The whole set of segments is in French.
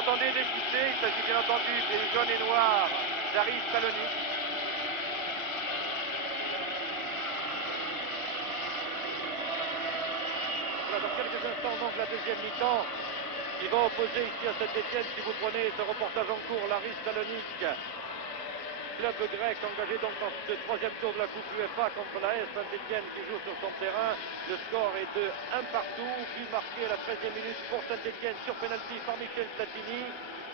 Attendez d'écouter, il s'agit bien entendu des jaunes et noirs d'Aris Salonique. Voilà, dans quelques instants, donc la deuxième mi-temps qui va opposer ici à Saint-Etienne, si vous prenez ce reportage en cours, l'Aris Salonique, club grec engagé donc dans ce troisième tour de la Coupe UEFA contre la l'AS Saint-Etienne qui joue sur son terrain. Le score est de 1 partout, but marqué à la 13e minute pour Saint-Etienne sur penalty par Michel Platini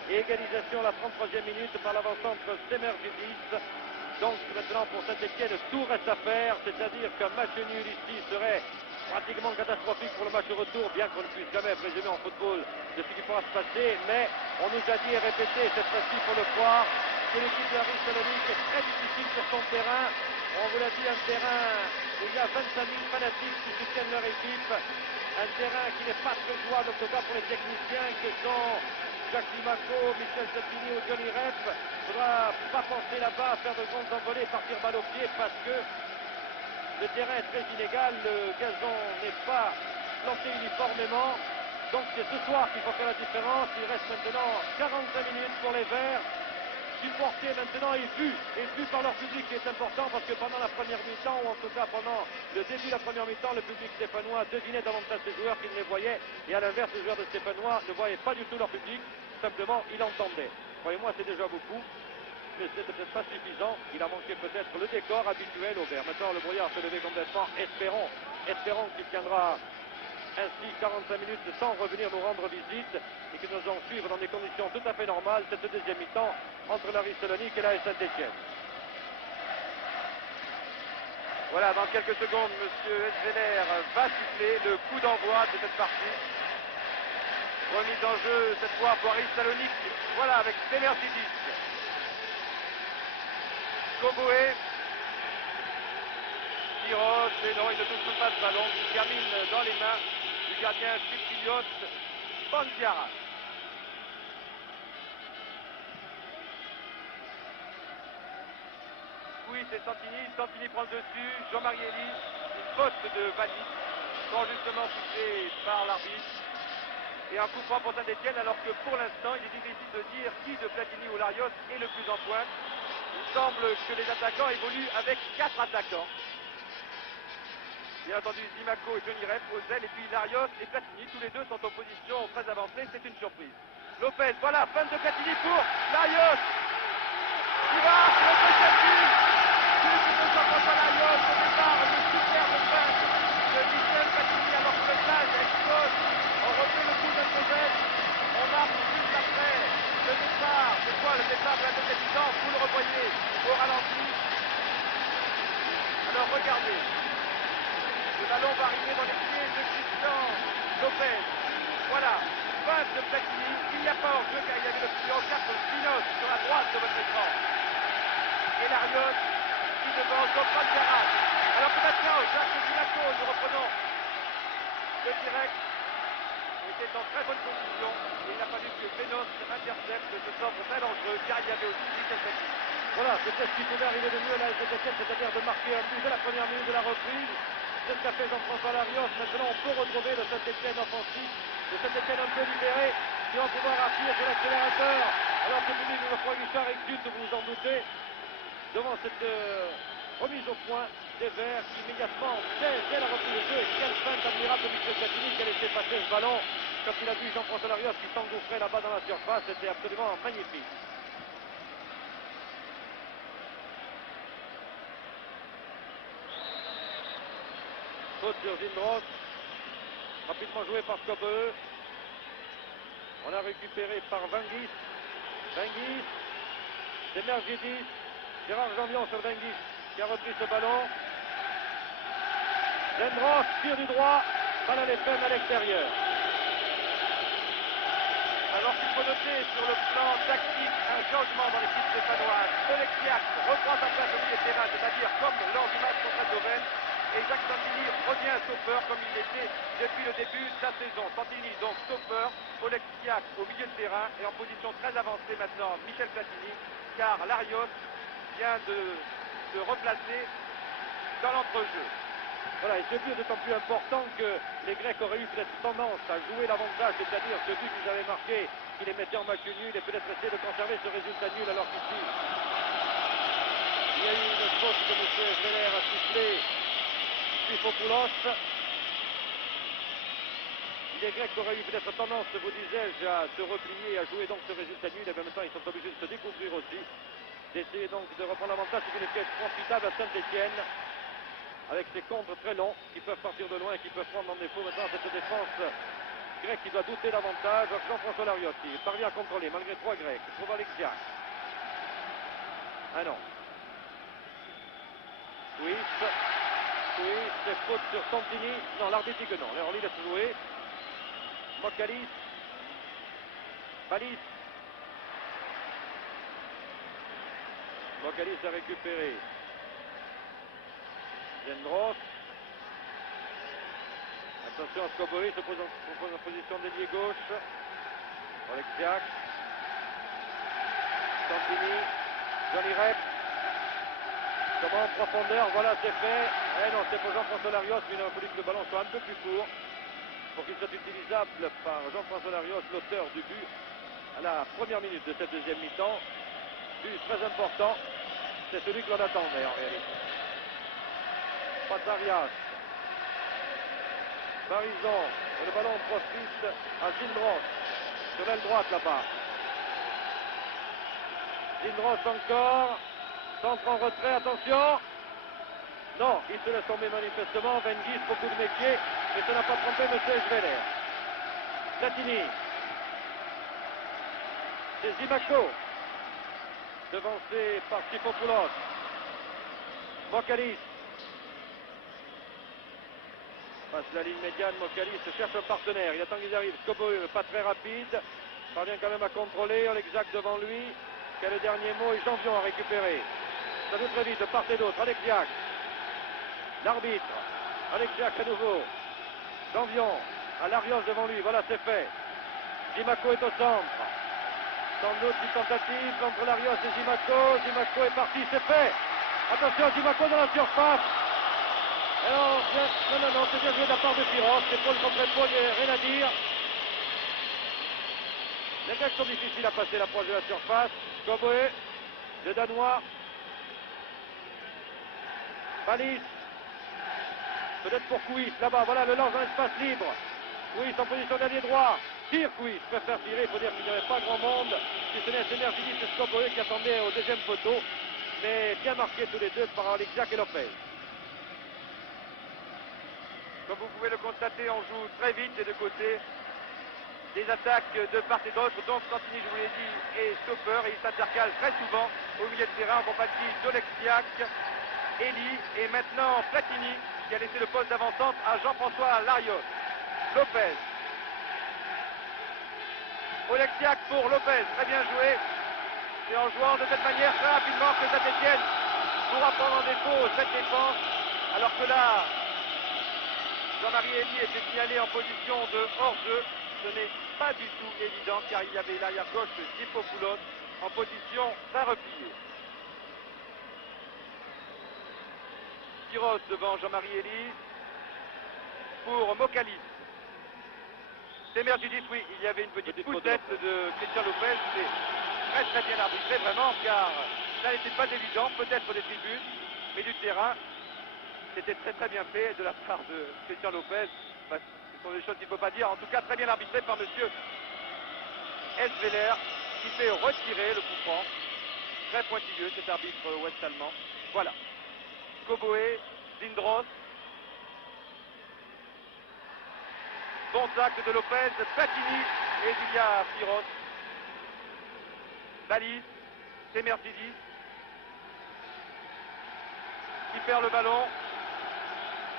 et égalisation à la 33e minute par l'avant-centre Semerjidis. Donc maintenant pour Saint-Etienne tout reste à faire, c'est-à-dire qu'un match nul ici serait pratiquement catastrophique pour le match retour, bien qu'on ne puisse jamais présumer en football de ce qui pourra se passer, mais on nous a dit et répété cette fois-ci pour le croire que l'équipe de l'Aris Salonique est très difficile sur son terrain. On vous l'a dit, un terrain où il y a 25 000 fanatiques qui soutiennent leur équipe, un terrain qui n'est pas très jouable en tout cas pour les techniciens que sont Jacques Dimaco, Michel Platini ou Johnny Rep. Il ne faudra pas penser là-bas à faire de grandes envolées et partir balle au pied parce que le terrain est très inégal, le gazon n'est pas planté uniformément. Donc c'est ce soir qu'il faut faire la différence. Il reste maintenant 45 minutes pour les Verts. Supporter maintenant et vu par leur public qui est important parce que pendant la première mi-temps, ou en tout cas pendant le début de la première mi-temps, le public stéphanois devinait davantage ses joueurs qu'ils ne les voyaient, et à l'inverse, les joueurs de Stéphanois ne voyaient pas du tout leur public, simplement ils l'entendaient. Croyez-moi, c'est déjà beaucoup, mais c'est peut-être pas suffisant. Il a manqué peut-être le décor habituel au Vert. Maintenant, le brouillard s'est levé complètement. Espérons qu'il tiendra ainsi 45 minutes sans revenir nous rendre visite et que nous allons suivre dans des conditions tout à fait normales cette deuxième mi-temps entre l'Aris Salonique et la Saint-Etienne. Voilà, dans quelques secondes, M. Esvener va siffler le coup d'envoi de cette partie. Remise en jeu cette fois pour Aris Salonique. Voilà, avec Semerjidis. Koboé. Tiros, et non, il ne touche pas ce ballon qui termine dans les mains du gardien Chypriote Bandiara. Oui, c'est Santini prend le dessus, Jean-Marie Elie, une faute de Valis, sans justement sifflé par l'arbitre. Et un coup franc pour Saint-Etienne, alors que pour l'instant, il est difficile de dire qui de Platini ou Larios est le plus en pointe. Il semble que les attaquants évoluent avec 4 attaquants. Bien entendu, Dimaco et Johnny Rep aux ailes, et puis Larios et Platini, tous les deux sont en position très avancée, c'est une surprise. Lopez, voilà, fin de Platini pour Larios, qui va, le deuxième but, François Larios, au départ, une superbe passe de Michel Platini, alors que le stade explose, on refait le coup d'un Joseph, on marque juste après le départ, c'est quoi le départ de la deuxième mi-temps, vous le revoyez au ralenti. Alors regardez. Le ballon va arriver dans les pieds de Christian Lopez. Voilà, passe de Platini. Il n'y a pas hors-jeu car il y avait le numéro 4 Spinos sur la droite de votre écran. Et Larios qui devance donc Bandiara. Alors que maintenant, Jacques Dimaco, nous reprenons le direct. Il était en très bonne position. Et il a fallu que Benos intercepte ce centre très dangereux car il y avait aussi Michel Platini. Voilà, c'était ce qui pouvait arriver de mieux à la Saint-Etienne, c'est-à-dire de marquer un but dès la première minute de la reprise. C'est ce qu'a fait Jean-François Larios. Maintenant, on peut retrouver le Saint-Etienne offensif, le Saint-Etienne un peu libéré, qui va pouvoir appuyer sur l'accélérateur. Alors que le public de Geoffroy Guichard exulte, vous vous en doutez, devant cette remise au point des Verts qui immédiatement, dès la reprise de jeu, et quelle feinte admirable de Michel Platini qui a laissé passer ce ballon quand il a vu Jean-François Larios qui s'engouffrait là-bas dans la surface. C'était absolument magnifique. Faute sur Zindros, rapidement joué par Kobe. On a récupéré par Vangis. Semerjidis, Gérard Jambion sur Vangis qui a repris ce ballon. Zindros tire du droit, balle à l'FM à l'extérieur. Alors qu'il faut noter sur le plan tactique un changement dans l'équipe stéphanoise. Oleksiak reprend sa place au milieu de terrain, c'est-à-dire comme lors du match contre Eindhoven. Et Jacques Santini revient stopper comme il l'était depuis le début de la saison. Santini donc stopper, Oleksiak au milieu de terrain et en position très avancée maintenant Michel Platini, car Larios vient de se replacer dans l'entrejeu. Voilà, et ce but est d'autant plus important que les Grecs auraient eu peut-être tendance à jouer l'avantage, c'est-à-dire ce but qu'ils avaient marqué qu'il les mettait en match nul et peut-être essayer de conserver ce résultat nul alors qu'ici, il y a eu une faute que M. Esveler a sifflée. Trifopoulos. Les Grecs auraient eu peut-être tendance, vous disais-je, à se replier et à jouer donc ce résultat nul. Et en même temps, ils sont obligés de se découvrir aussi. D'essayer donc de reprendre l'avantage. C'est une pièce profitable à Saint-Etienne. Avec ses contres très longs qui peuvent partir de loin et qui peuvent prendre en défaut maintenant cette défense grecque qui doit douter davantage. Jean-François Lariotti parvient à contrôler malgré 3 Grecs. Trouve Alexiak. Ah non. C'est faute sur Santini. Non, l'arbitre dit que non. Alors, il laisse jouer. Mokalis. Balis. Mokalis a récupéré. Zendros. Attention à Skoboé, se pose en position d'ailier gauche. Oleksiak. Santini. Johnny Rep. Comment en profondeur, voilà, c'est fait. Eh non, c'est pour Jean-François Larios, mais il a fallu que le ballon soit un peu plus court pour qu'il soit utilisable par Jean-François Larios, l'auteur du but, à la première minute de cette deuxième mi-temps. But très important, c'est celui que l'on attendait en réalité. Patarias. Barison, le ballon profite à Zindros, sur l'aile droite là-bas. Zindros encore. Centre en retrait, attention. Non, il se laisse tomber manifestement. Vengis, beaucoup de métier. Mais ça n'a pas trompé M. Esveler. Platini. C'est Zimako. Devancé par Trifopoulos. Mokalis. Passe la ligne médiane. Mokalis cherche un partenaire. Il attend qu'ils arrivent. Skoboe, pas très rapide. Parvient quand même à contrôler. Oleksiak devant lui. Qui a le dernier mot. Et Janvion a récupéré. Ça joue très vite de part et d'autre. Alexiak. L'arbitre. Alexiak à nouveau. Janvion. À Larios devant lui. Voilà, c'est fait. Zimako est au centre. Sans doute une tentative entre Larios et Zimako. Zimako est parti. C'est fait. Attention, Zimako dans la surface. Alors, non, c'est bien joué de la part de Piros. Épaule contre épaule, il n'y a rien à dire. Les Grecs sont difficiles à passer l'approche de la surface. Skoboe, le Danois. Balis. Peut-être pour Kouis, là-bas, voilà, le lance dans l'espace libre. Kouis en position d'ailier droit. Tire Kouis, préfère tirer, il faut dire qu'il n'y avait pas grand monde. Si ce n'est Semergidis et Skoboe qui attendaient au deuxième poteau. Mais bien marqués tous les deux par Alexiak et Lopez. Comme vous pouvez le constater, on joue très vite des deux côtés. Des attaques de part et d'autre. Donc Santini, je vous l'ai dit, est stopper et il s'intercale très souvent au milieu de terrain en compagnie d'Oleksiak, Elie et maintenant Platini qui a laissé le poste d'avant-centre à Jean-François Larios. Lopez. Oleksiak pour Lopez, très bien joué. Et en jouant de cette manière très rapidement que Saint-Etienne pourra prendre en défaut cette défense. Alors que là, Jean-Marie Elie était signalé en position de hors-jeu. Ce n'est pas du tout évident car il y avait l'arrière gauche Trifopoulos en position très repliée. Piros devant Jean-Marie Elie pour Mokalis. Semergidis, oui, il y avait une petite poussette de Christian Lopez. C'est très bien arbitré vraiment car ça n'était pas évident, peut-être des tribunes, mais du terrain. C'était très bien fait de la part de Christian Lopez. Bah, ce sont des choses qu'il ne faut pas dire. En tout cas, très bien arbitré par monsieur Esveler qui fait retirer le coup franc. Très pointilleux cet arbitre ouest-allemand. Voilà. Skoboe, Zindros. Bon tacle de Lopez, Platini et il y a Piros. Balis, Semergidis qui perd le ballon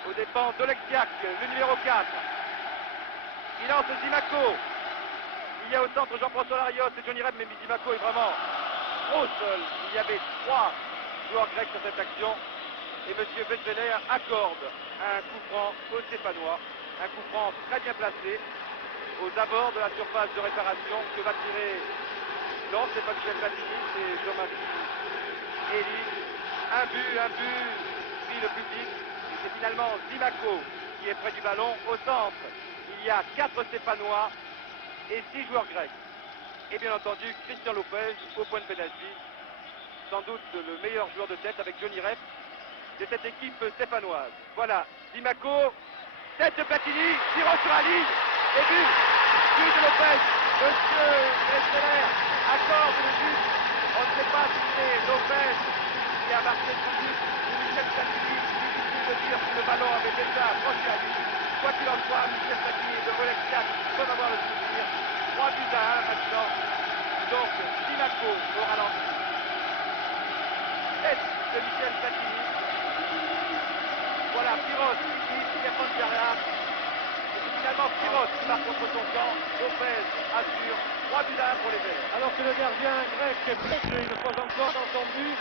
aux dépens d'Oleksiak, le numéro 4. Il lance Zimako. Il y a au centre Jean-François Larios et Johnny Rep, mais Zimako est vraiment trop seul. Il y avait 3 joueurs grecs sur cette action. Et M. Esveler accorde un coup franc aux Stéphanois. Un coup franc très bien placé aux abords de la surface de réparation que va tirer. Non, c'est pas Michel Platini, c'est Jean-Marie Elie. Un but, pris le public. Et c'est finalement Zimako qui est près du ballon. Au centre, il y a 4 Stéphanois et 6 joueurs grecs. Et bien entendu, Christian Lopez au point de pénalty. Sans doute le meilleur joueur de tête avec Johnny Rep de cette équipe stéphanoise. Voilà, Dimaco, tête de Platini, tire sur la ligne, et but de Lopez. Monsieur Gressler accorde le but. On ne sait pas si c'est Lopez qui a marqué son but ou Michel Platini. Difficile de dire si le ballon avait déjà approché à lui. Quoi qu'il en soit, Michel Platini et de Rolex 4 peuvent avoir le souvenir. 3-1 maintenant. Donc, Dimaco au ralenti. Tête de Michel Platini. Voilà, Piros qui a Pancharian. Et c'est finalement Piros qui marque contre son camp. Lopez assure 3-1 pour les Verts. Alors que le gardien grec prêche une fois encore dans son but.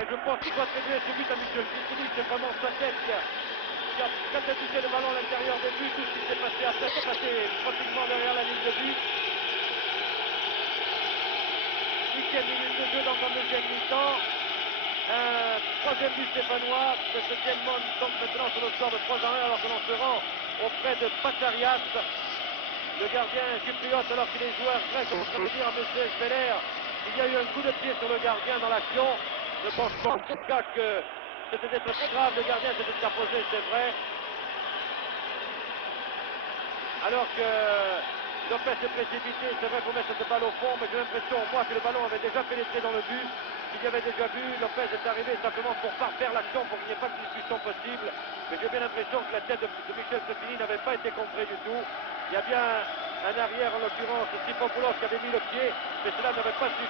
Et je pense qu'il doit attribuer ce but à Michel Platini. C'est vraiment sa tête qui a catapulté le ballon à l'intérieur des buts. Tout ce qui s'est passé après, c'est passé pratiquement derrière la ligne de but. 8e minute de jeu dans un deuxième mi-temps. Un troisième but stéphanois, mais ce Dielmon tombe maintenant sur le score de 3-1 alors que l'on se rend auprès de Patarias, le gardien chypriote, alors que les joueurs grecs sont en train de dire à M. Esbeler qu'il y a eu un coup de pied sur le gardien dans l'action. Je pense en tout cas que c'était très grave, le gardien s'était interposé, c'est vrai. Alors que Lopez s'est précipité, c'est vrai, pour mettre cette balle au fond, mais j'ai l'impression, moi, que le ballon avait déjà pénétré dans le but. S'il y avait déjà vu, Lopez est arrivé simplement pour parfaire l'action, pour qu'il n'y ait pas de discussion possible. Mais j'ai bien l'impression que la tête de Michel Platini n'avait pas été contrée du tout. Il y a bien un arrière, en l'occurrence, Tripopoulos, qui avait mis le pied, mais cela n'avait pas suffi.